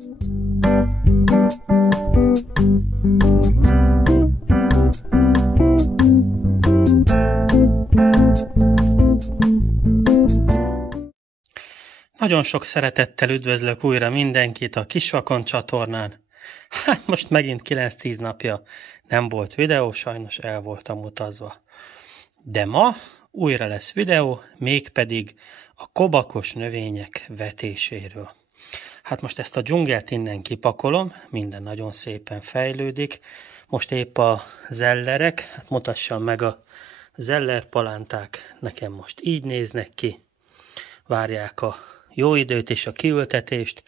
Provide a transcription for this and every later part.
Nagyon sok szeretettel üdvözlök újra mindenkit a Kisvakond csatornán. Hát most megint 9-10 napja nem volt videó, sajnos el voltam utazva. De ma újra lesz videó, mégpedig a kobakos növények vetéséről. Hát most ezt a dzsungelt innen kipakolom, minden nagyon szépen fejlődik. Most épp a zellerek, hát mutassam meg a zellerpalánták, nekem most így néznek ki. Várják a jó időt és a kiültetést.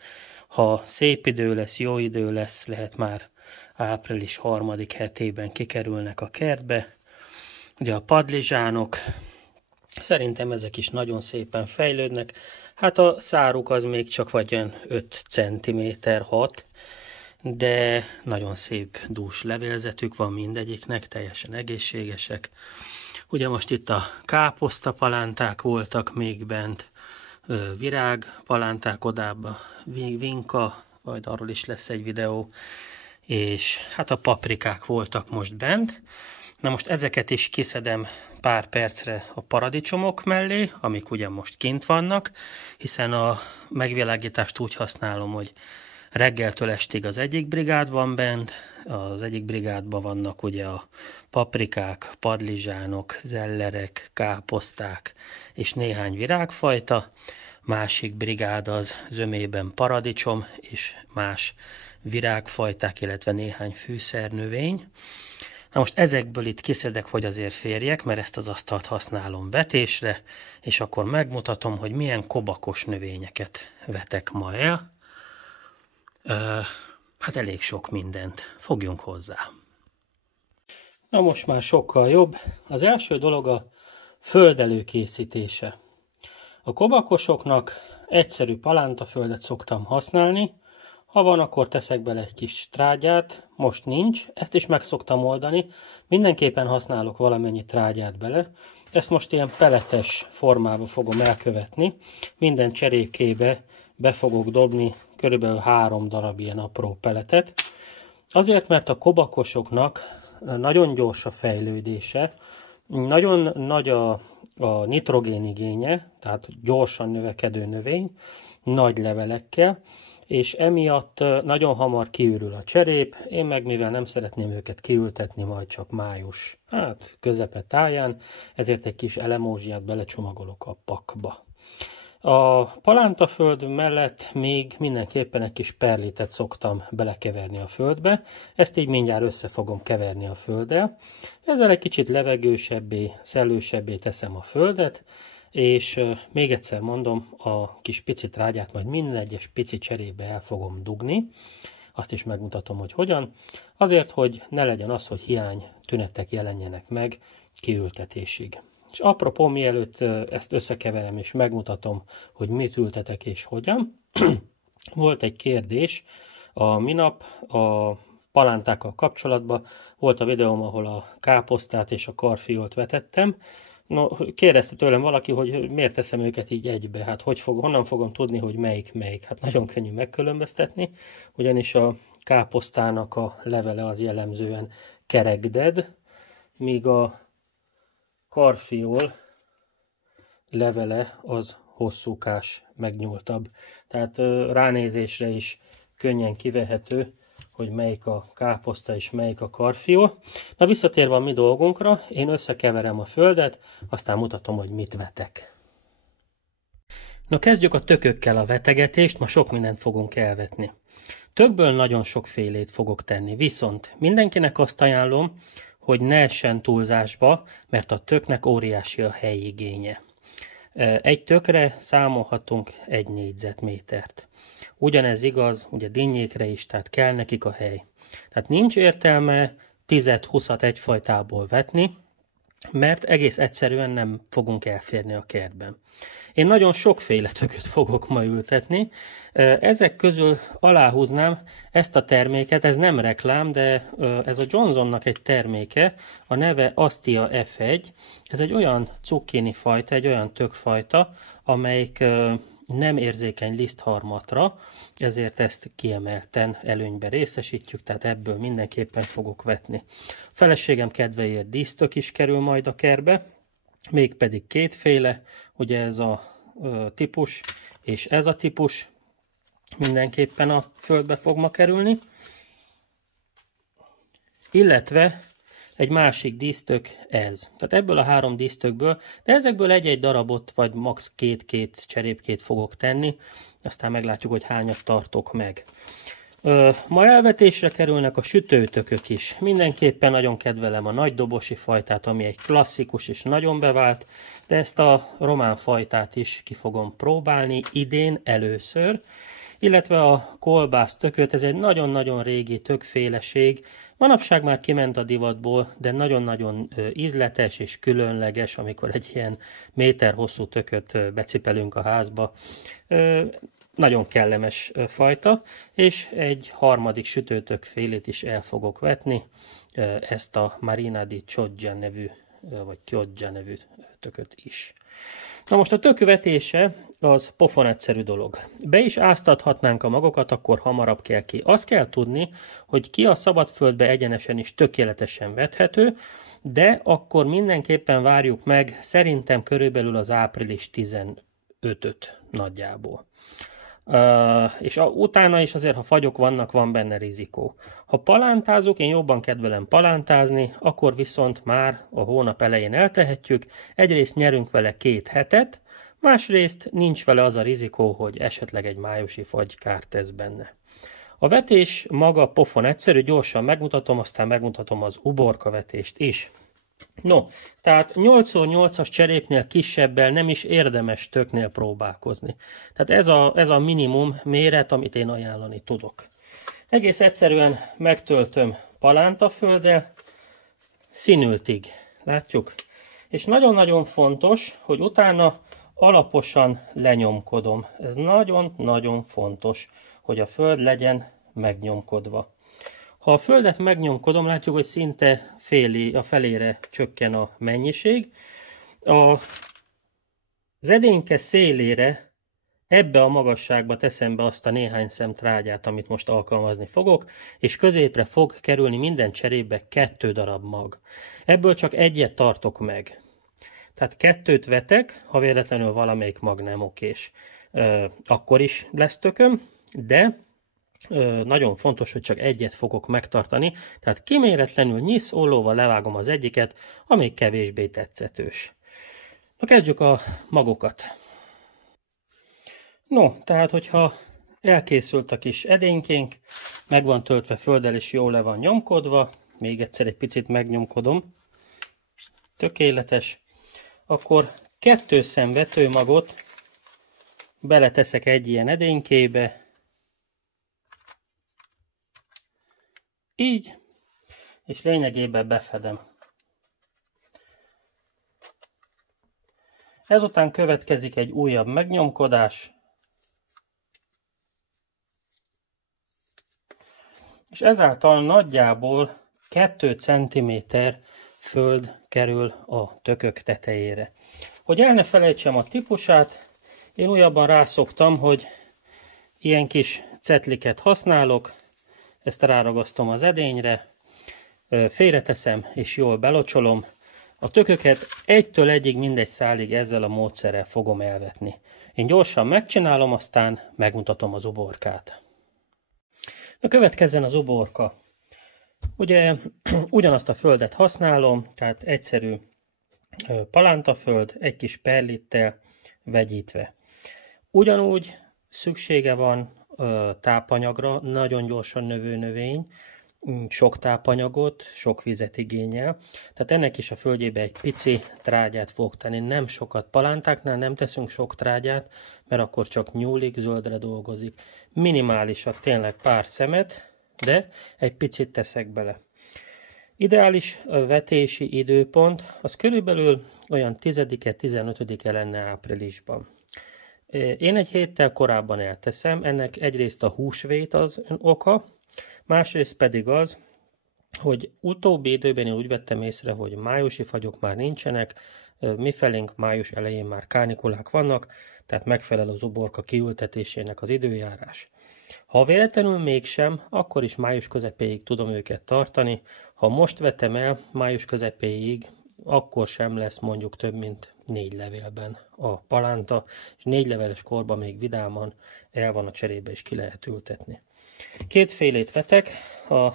Ha szép idő lesz, jó idő lesz, lehet már április 3. hetében kikerülnek a kertbe. Ugye a padlizsánok, szerintem ezek is nagyon szépen fejlődnek. Hát a száruk az még csak vagy olyan 5 cm 6, de nagyon szép dús levélzetük van mindegyiknek, teljesen egészségesek. Ugye most itt a káposztapalánták voltak még bent, virágpalánták odába, vinka, majd arról is lesz egy videó, és hát a paprikák voltak most bent. Na most ezeket is kiszedem pár percre a paradicsomok mellé, amik ugye most kint vannak, hiszen a megvilágítást úgy használom, hogy reggeltől estig az egyik brigád van bent, az egyik brigádban vannak ugye a paprikák, padlizsánok, zellerek, káposzták és néhány virágfajta, másik brigád az zömében paradicsom és más virágfajták, illetve néhány fűszernövény. Na most ezekből itt kiszedek, hogy azért férjek, mert ezt az asztalt használom vetésre, és akkor megmutatom, hogy milyen kobakos növényeket vetek ma el. Hát elég sok mindent. Fogjunk hozzá. Na most már sokkal jobb. Az első dolog a föld előkészítése. A kobakosoknak egyszerű palántaföldet szoktam használni. Ha van, akkor teszek bele egy kis trágyát. Most nincs, ezt is meg szoktam oldani. Mindenképpen használok valamennyi trágyát bele. Ezt most ilyen peletes formába fogom elkövetni. Minden cserépkébe be fogok dobni körülbelül 3 darab ilyen apró peletet. Azért, mert a kobakosoknak nagyon gyors a fejlődése, nagyon nagy a nitrogén igénye, tehát gyorsan növekedő növény, nagy levelekkel, és emiatt nagyon hamar kiürül a cserép. Én meg mivel nem szeretném őket kiültetni majd csak május közepe táján, ezért egy kis elemózsiát belecsomagolok a pakba. A palántaföld mellett még mindenképpen egy kis perlitet szoktam belekeverni a földbe. Ezt így mindjárt össze fogom keverni a földdel. Ezzel egy kicsit levegősebbé, szellősebbé teszem a földet, és még egyszer mondom, a kis pici trágyát majd minden egyes pici cserébe el fogom dugni. Azt is megmutatom, hogy hogyan. Azért, hogy ne legyen az, hogy hiány tünetek jelenjenek meg kiültetésig. És apropó, mielőtt ezt összekeverem és megmutatom, hogy mit ültetek és hogyan, volt egy kérdés a minap a palántákkal kapcsolatban. Volt a videóm, ahol a káposztát és a karfiolt vetettem. No, kérdezte tőlem valaki, hogy miért teszem őket így egybe, hát honnan fogom tudni, hogy melyik. Hát nagyon könnyű megkülönböztetni, ugyanis a káposztának a levele az jellemzően kerekded, míg a karfiol levele az hosszúkás, megnyúltabb. Tehát ránézésre is könnyen kivehető, hogy melyik a káposzta és melyik a karfiol. Na visszatérve a mi dolgunkra, én összekeverem a földet, aztán mutatom, hogy mit vetek. Na kezdjük a tökökkel a vetegetést, ma sok mindent fogunk elvetni. Tökből nagyon sokfélét fogok tenni, viszont mindenkinek azt ajánlom, hogy ne essen túlzásba, mert a töknek óriási a helyigénye. Egy tökre számolhatunk 1 négyzetmétert. Ugyanez igaz ugye dinnyékre is, tehát kell nekik a hely. Tehát nincs értelme 10-20 egyfajtából vetni, mert egész egyszerűen nem fogunk elférni a kertben. Én nagyon sokféle tököt fogok ma ültetni. Ezek közül aláhúznám ezt a terméket, ez nem reklám, de ez a Johnsonnak egy terméke, a neve Astia F1. Ez egy olyan cukkini fajta, egy olyan tökfajta, amelyik nem érzékeny lisztharmatra, ezért ezt kiemelten előnyben részesítjük, tehát ebből mindenképpen fogok vetni. A feleségem kedvéért dísztök is kerül majd a kertbe, mégpedig kétféle, ugye ez a típus és ez a típus mindenképpen a földbe fog ma kerülni, illetve egy másik dísztök ez. Tehát ebből a 3 dísztökből, de ezekből egy-egy darabot, vagy max. 2 cserépkét fogok tenni, aztán meglátjuk, hogy hányat tartok meg. Ma elvetésre kerülnek a sütőtökök is. Mindenképpen nagyon kedvelem a nagy dobosi fajtát, ami egy klasszikus és nagyon bevált, de ezt a román fajtát is ki fogom próbálni idén először, illetve a kolbász tököt, ez egy nagyon-nagyon régi tökféleség, manapság már kiment a divatból, de nagyon-nagyon ízletes és különleges, amikor egy ilyen méter hosszú tököt becipelünk a házba. Nagyon kellemes fajta, és egy harmadik sütőtökfélét is el fogok vetni, ezt a Marina di Chioggia nevű, vagy Chioggia nevű tököt is. Na most a tökvetése az pofon egyszerű dolog. Be is áztathatnánk a magokat, akkor hamarabb kell ki. Azt kell tudni, hogy ki a szabadföldbe egyenesen is tökéletesen vethető, de akkor mindenképpen várjuk meg szerintem körülbelül az április 15-öt nagyjából. És utána is azért, ha fagyok vannak, van benne rizikó. Ha palántázunk, én jobban kedvelem palántázni, akkor viszont már a hónap elején eltehetjük. Egyrészt nyerünk vele 2 hetet, másrészt nincs vele az a rizikó, hogy esetleg egy májusi fagy kárt tesz benne. A vetés maga pofon egyszerű, gyorsan megmutatom, aztán megmutatom az uborkavetést is. No, tehát 8x8-as cserépnél kisebbel nem is érdemes töknél próbálkozni. Tehát ez a minimum méret, amit én ajánlani tudok. Egész egyszerűen megtöltöm palántaföldre, színültig, látjuk? És nagyon-nagyon fontos, hogy utána alaposan lenyomkodom. Ez nagyon-nagyon fontos, hogy a föld legyen megnyomkodva. Ha a földet megnyomkodom, látjuk, hogy szinte a felére csökken a mennyiség. Az edényke szélére, ebbe a magasságba teszem be azt a néhány szem trágyát, amit most alkalmazni fogok, és középre fog kerülni minden cserébe 2 darab mag. Ebből csak egyet tartok meg. Tehát 2 vetek, ha véletlenül valamelyik mag nem okés. Akkor is lesz tököm, de nagyon fontos, hogy csak egyet fogok megtartani, tehát kiméretlenül nyisz ollóval levágom az egyiket, amíg kevésbé tetszetős. Na, kezdjük a magokat. No, tehát hogyha elkészült a kis edénykénk, meg van töltve földdel és jól le van nyomkodva, még egyszer egy picit megnyomkodom, tökéletes, akkor 2 szem vetőmagot beleteszek egy ilyen edénykébe, így, és lényegében befedem. Ezután következik egy újabb megnyomkodás, és ezáltal nagyjából 2 cm föld kerül a tökök tetejére. Hogy el ne felejtsem a típusát, én újabban rászoktam, hogy ilyen kis cetliket használok, ezt ráragasztom az edényre, félreteszem és jól belocsolom. A tököket 1-től 1-ig mindegy szálig ezzel a módszerrel fogom elvetni. Én gyorsan megcsinálom, aztán megmutatom az uborkát. Na, következzen az uborka. Ugye ugyanazt a földet használom, tehát egyszerű palántaföld, egy kis perlittel vegyítve. Ugyanúgy szüksége van tápanyagra, nagyon gyorsan növő növény, sok tápanyagot, sok vizet igényel. Tehát ennek is a földjébe egy pici trágyát fogok tenni, nem sokat. Palántáknál nem teszünk sok trágyát, mert akkor csak nyúlik, zöldre dolgozik. Minimálisak, tényleg pár szemet, de egy picit teszek bele. Ideális vetési időpont az körülbelül olyan 10-15-e lenne áprilisban. Én egy héttel korábban elteszem, ennek egyrészt a húsvét az oka, másrészt pedig az, hogy utóbbi időben én úgy vettem észre, hogy májusi fagyok már nincsenek, mifelénk május elején már kánikulák vannak, tehát megfelel az uborka kiültetésének az időjárás. Ha véletlenül mégsem, akkor is május közepéig tudom őket tartani. Ha most vetem el május közepéig, akkor sem lesz mondjuk több mint 4 levélben a palánta, és 4 leveles korban még vidáman el van a cserébe, és ki lehet ültetni. Kétfélét vetek, a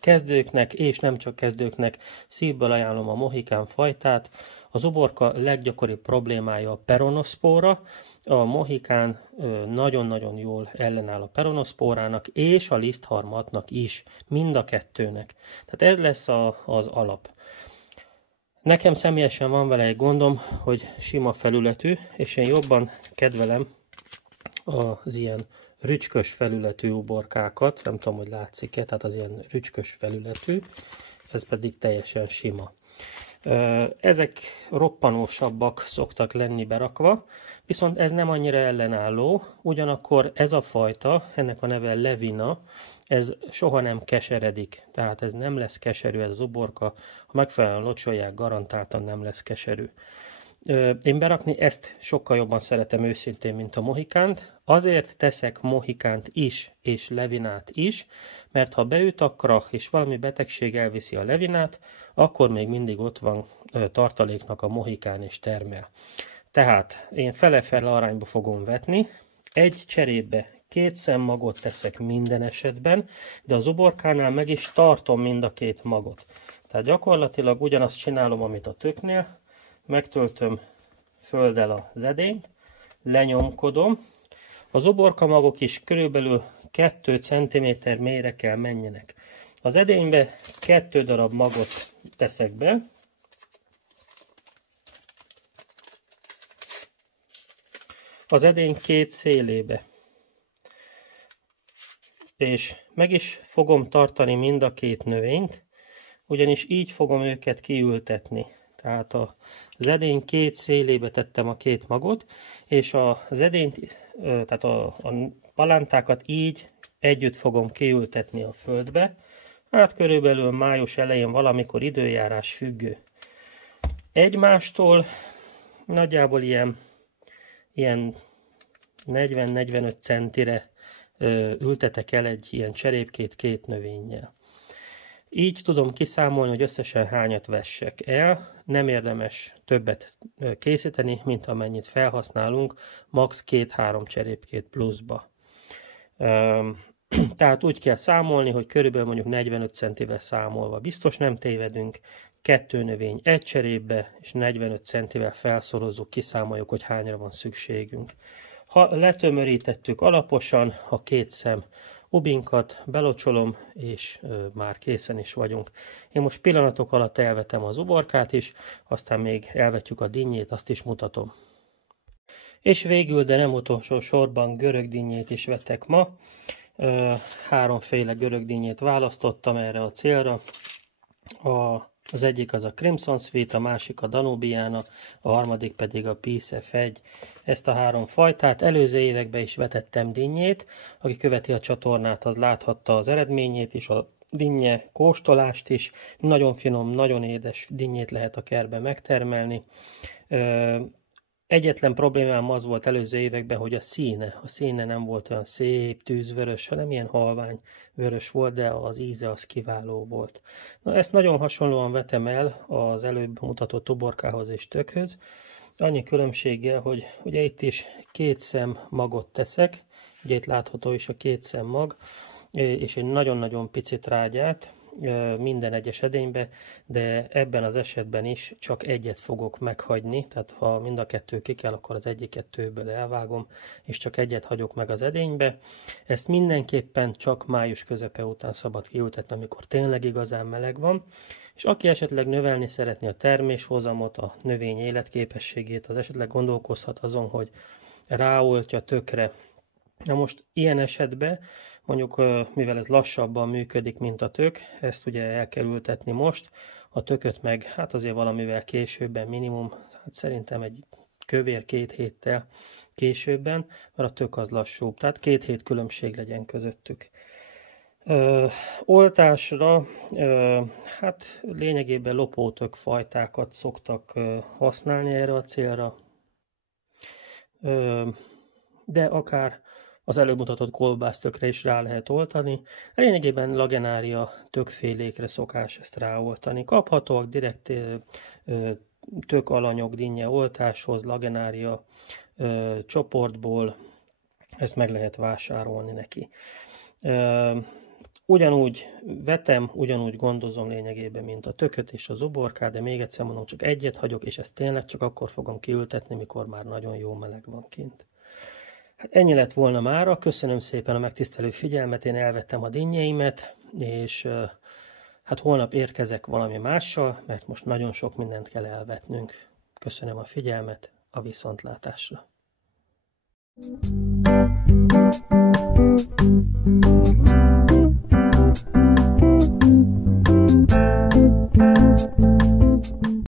kezdőknek és nem csak kezdőknek szívből ajánlom a mohikán fajtát. Az uborka leggyakoribb problémája a peronoszpóra. A mohikán nagyon-nagyon jól ellenáll a peronoszpórának és a lisztharmatnak is, mind a kettőnek. Tehát ez lesz az alap. Nekem személyesen van vele egy gondom, hogy sima felületű, és én jobban kedvelem az ilyen rücskös felületű uborkákat, nem tudom, hogy látszik-e, tehát az ilyen rücskös felületű, ez pedig teljesen sima. Ezek roppanósabbak szoktak lenni berakva, viszont ez nem annyira ellenálló, ugyanakkor ez a fajta, ennek a neve Levina, ez soha nem keseredik, tehát ez nem lesz keserű ez az uborka, ha megfelelően locsolják, garantáltan nem lesz keserű. Én berakni ezt sokkal jobban szeretem őszintén, mint a mohikánt. Azért teszek mohikánt is, és levinát is, mert ha beüt a krach, és valami betegség elviszi a levinát, akkor még mindig ott van tartaléknak a mohikán és termel. Tehát én fele-fele arányba fogom vetni, egy cserébe 2 szemmagot teszek minden esetben, de az uborkánál meg is tartom mind a 2 magot. Tehát gyakorlatilag ugyanazt csinálom, amit a töknél, megtöltöm földdel az edényt, lenyomkodom. Az uborka magok is körülbelül 2 cm mélyre kell menjenek. Az edénybe 2 darab magot teszek be. Az edény 2 szélébe. És meg is fogom tartani mind a 2 növényt, ugyanis így fogom őket kiültetni. Tehát az edény 2 szélébe tettem a 2 magot, és az edényt, tehát a palántákat így együtt fogom kiültetni a földbe. Hát körülbelül május elején valamikor időjárás függő. Egymástól nagyjából ilyen 40-45 centire ültetek el egy ilyen cserépkét 2 növényjel. Így tudom kiszámolni, hogy összesen hányat vessek el. Nem érdemes többet készíteni, mint amennyit felhasználunk, max. 2-3 cserépkét pluszba. Tehát úgy kell számolni, hogy körülbelül mondjuk 45 centivel számolva biztos nem tévedünk, 2 növény 1 cserépbe, és 45 centivel felszorozzuk, kiszámoljuk, hogy hányra van szükségünk. Ha letömörítettük alaposan a 2 szem ubinkat, belocsolom, és már készen is vagyunk. Én most pillanatok alatt elvetem az uborkát is, aztán még elvetjük a dinnyét, azt is mutatom. És végül, de nem utolsó sorban görögdinnyét is vettek ma. 3 féle görögdinnyét választottam erre a célra. Az egyik az a Crimson Sweet, a másik a Danubiana, a harmadik pedig a Peace F1. Ezt a 3 fajtát előző években is vetettem dinnyét. Aki követi a csatornát, az láthatta az eredményét is, a dinnye kóstolást is. Nagyon finom, nagyon édes dinnyét lehet a kertben megtermelni. Egyetlen problémám az volt előző években, hogy a színe nem volt olyan szép, tűzvörös, hanem ilyen halvány vörös volt, de az íze az kiváló volt. Na, ezt nagyon hasonlóan vetem el az előbb mutatott uborkához és tökhöz. Annyi különbséggel, hogy ugye itt is 2 szem magot teszek, ugye itt látható is a 2 szem mag, és egy nagyon-nagyon pici trágyát minden egyes edénybe, de ebben az esetben is csak egyet fogok meghagyni, tehát ha mind a 2 ki kell, akkor az egyik-kettőből elvágom, és csak egyet hagyok meg az edénybe. Ezt mindenképpen csak május közepe után szabad kiültetni, amikor tényleg igazán meleg van, és aki esetleg növelni szeretné a terméshozamot, a növény életképességét, az esetleg gondolkozhat azon, hogy ráoltja tökre. Na most ilyen esetben, mondjuk mivel ez lassabban működik, mint a tök, ezt ugye el kell ültetni most, a tököt meg hát azért valamivel későbben, minimum, hát szerintem egy kövér 2 héttel későbben, mert a tök az lassúbb, tehát 2 hét különbség legyen közöttük. Oltásra hát lényegében lopótök fajtákat szoktak használni erre a célra. de akár az előbb mutatott kolbásztökre is rá lehet oltani. Lényegében lagenária tökfélékre szokás ezt ráoltani. Kaphatóak direkt tök alanyok dinnye oltáshoz, lagenária csoportból, ezt meg lehet vásárolni neki. Ugyanúgy vetem, ugyanúgy gondozom lényegében, mint a tököt és az uborkát, de még egyszer mondom, csak egyet hagyok, és ezt tényleg csak akkor fogom kiültetni, mikor már nagyon jó meleg van kint. Hát ennyi lett volna mára, köszönöm szépen a megtisztelő figyelmet, én elvettem a dinnyeimet, és hát holnap érkezek valami mással, mert most nagyon sok mindent kell elvetnünk. Köszönöm a figyelmet, a viszontlátásra.